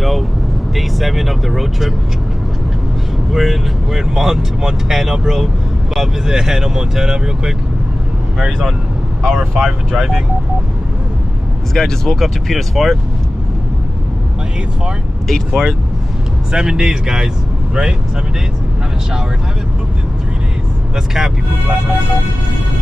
Yo, day 7 of the road trip. We're in Montana, bro. About to visit Hannah, Montana, real quick. Mary's on hour 5 of driving. This guy just woke up to Peter's fart. My 8th fart. 8th fart. 7 days, guys. Right? 7 days. I haven't showered. I haven't pooped in 3 days. That's cap. You pooped last night, bro.